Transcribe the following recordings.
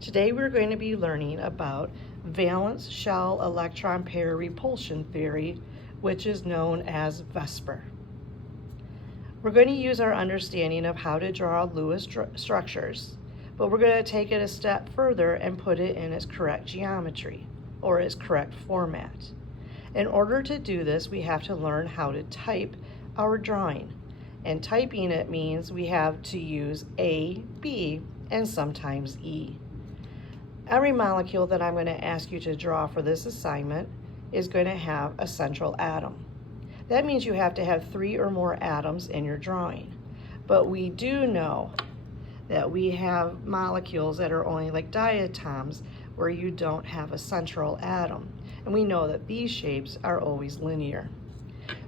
Today we're going to be learning about valence shell electron pair repulsion theory, which is known as VSEPR. We're going to use our understanding of how to draw Lewis structures, but we're going to take it a step further and put it in its correct geometry, or its correct format. In order to do this, we have to learn how to type our drawing. And typing it means we have to use A, B, and sometimes E. Every molecule that I'm going to ask you to draw for this assignment is going to have a central atom. That means you have to have 3 or more atoms in your drawing. But we do know that we have molecules that are only like diatoms where you don't have a central atom. And we know that these shapes are always linear.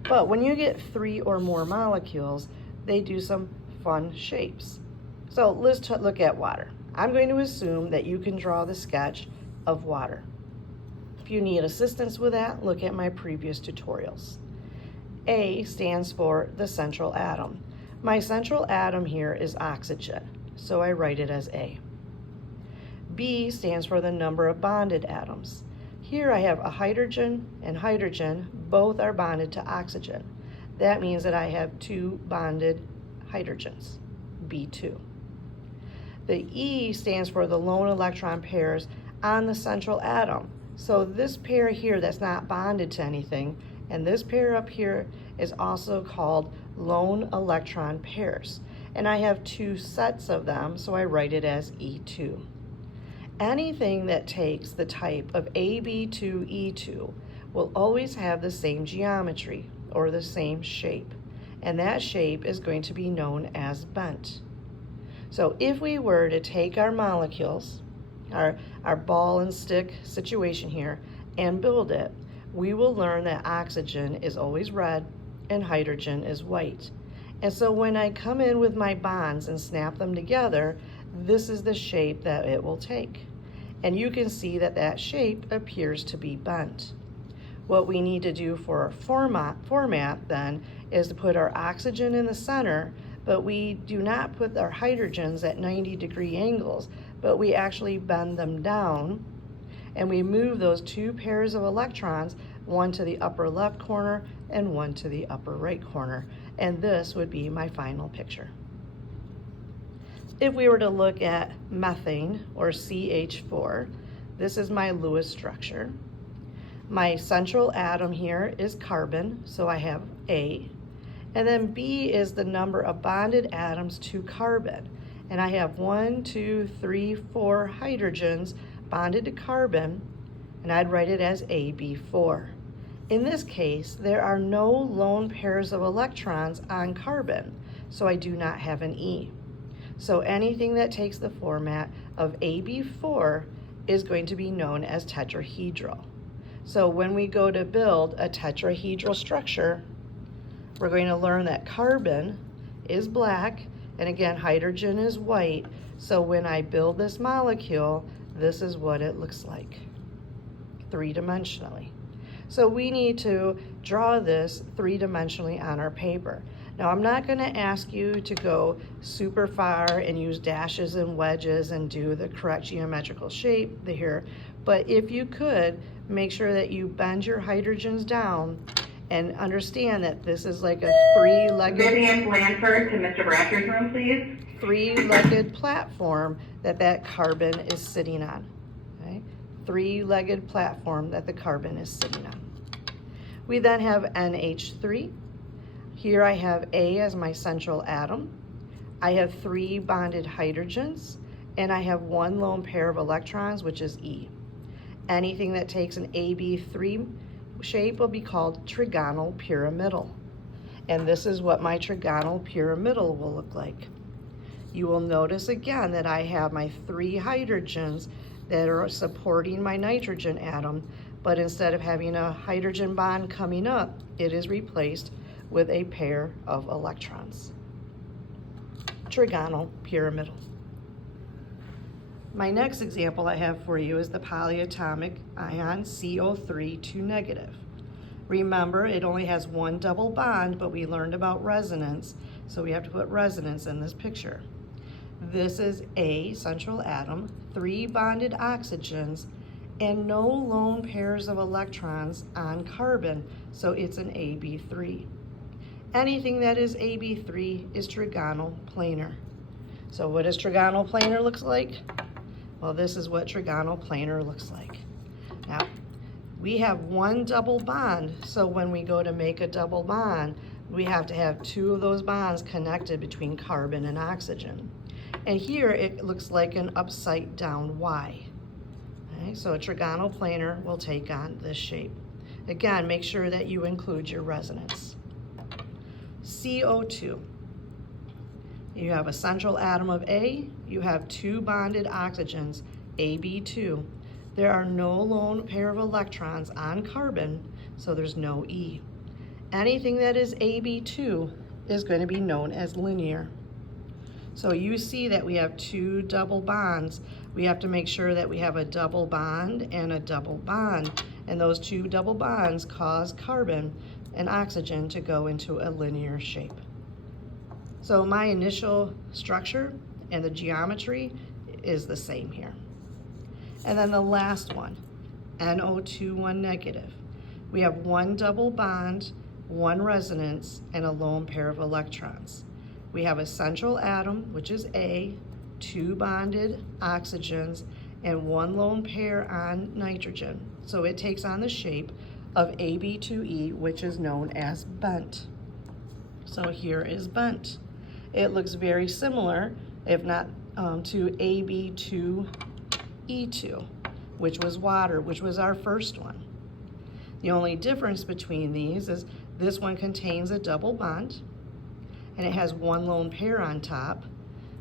But when you get 3 or more molecules, they do some fun shapes. So let's look at water. I'm going to assume that you can draw the sketch of water. If you need assistance with that, look at my previous tutorials. A stands for the central atom. My central atom here is oxygen, so I write it as A. B stands for the number of bonded atoms. Here I have a hydrogen and hydrogen, both are bonded to oxygen. That means that I have 2 bonded hydrogens, B2. The E stands for the lone electron pairs on the central atom. So this pair here that's not bonded to anything, and this pair up here is also called lone electron pairs. And I have 2 sets of them, so I write it as E2. Anything that takes the type of AB2E2 will always have the same geometry or the same shape, and that shape is going to be known as bent. So if we were to take our molecules, our ball and stick situation here, and build it, we will learn that oxygen is always red and hydrogen is white. And so when I come in with my bonds and snap them together, this is the shape that it will take. And you can see that that shape appears to be bent. What we need to do for our format then is to put our oxygen in the center, but we do not put our hydrogens at 90-degree angles, but we actually bend them down and we move those 2 pairs of electrons, one to the upper left corner and one to the upper right corner. And this would be my final picture. If we were to look at methane, or CH4, this is my Lewis structure. My central atom here is carbon, so I have A. And then B is the number of bonded atoms to carbon. And I have 1, 2, 3, 4 hydrogens bonded to carbon, and I'd write it as AB4. In this case, there are no lone pairs of electrons on carbon, so I do not have an E. So anything that takes the format of AB4 is going to be known as tetrahedral. So when we go to build a tetrahedral structure, we're going to learn that carbon is black, and again, hydrogen is white. So when I build this molecule, this is what it looks like, 3-dimensionally. So we need to draw this 3-dimensionally on our paper. Now, I'm not going to ask you to go super far and use dashes and wedges and do the correct geometrical shape here, but if you could, make sure that you bend your hydrogens down and understand that this is like a 3-legged... Vivian Blanford to Mr. Brasher's room, please. 3-legged platform that carbon is sitting on. Okay? 3-legged platform that the carbon is sitting on. We then have NH3. Here I have A as my central atom. I have 3 bonded hydrogens, and I have 1 lone pair of electrons, which is E. Anything that takes an AB3 shape will be called trigonal pyramidal. And this is what my trigonal pyramidal will look like. You will notice again that I have my 3 hydrogens that are supporting my nitrogen atom, but instead of having a hydrogen bond coming up, it is replaced with a pair of electrons. Trigonal pyramidal. My next example I have for you is the polyatomic ion CO3 2 negative. Remember, it only has 1 double bond, but we learned about resonance, so we have to put resonance in this picture. This is A, central atom, 3 bonded oxygens, and no lone pairs of electrons on carbon, so it's an AB3. Anything that is AB3 is trigonal planar. So what does trigonal planar look like? Well, this is what trigonal planar looks like. Now, we have one double bond, so when we go to make a double bond, we have to have 2 of those bonds connected between carbon and oxygen. And here it looks like an upside down Y. Okay, so a trigonal planar will take on this shape. Again, make sure that you include your resonance. CO2. You have a central atom of A, you have 2 bonded oxygens, AB2. There are no lone pair of electrons on carbon, so there's no E. Anything that is AB2 is going to be known as linear. So you see that we have 2 double bonds. We have to make sure that we have a double bond and a double bond. And those 2 double bonds cause carbon and oxygen to go into a linear shape. So my initial structure and the geometry is the same here. And then the last one, NO2 negative. We have 1 double bond, 1 resonance, and a lone pair of electrons. We have a central atom, which is A, 2 bonded oxygens, and 1 lone pair on nitrogen. So it takes on the shape of AB2E, which is known as bent. So here is bent. It looks very similar, if not to AB2E2, which was water, which was our first one. The only difference between these is this one contains a double bond, and it has 1 lone pair on top,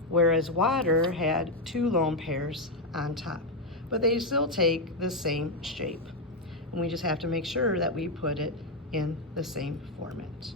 whereas water had 2 lone pairs on top. But they still take the same shape. And we just have to make sure that we put it in the same format.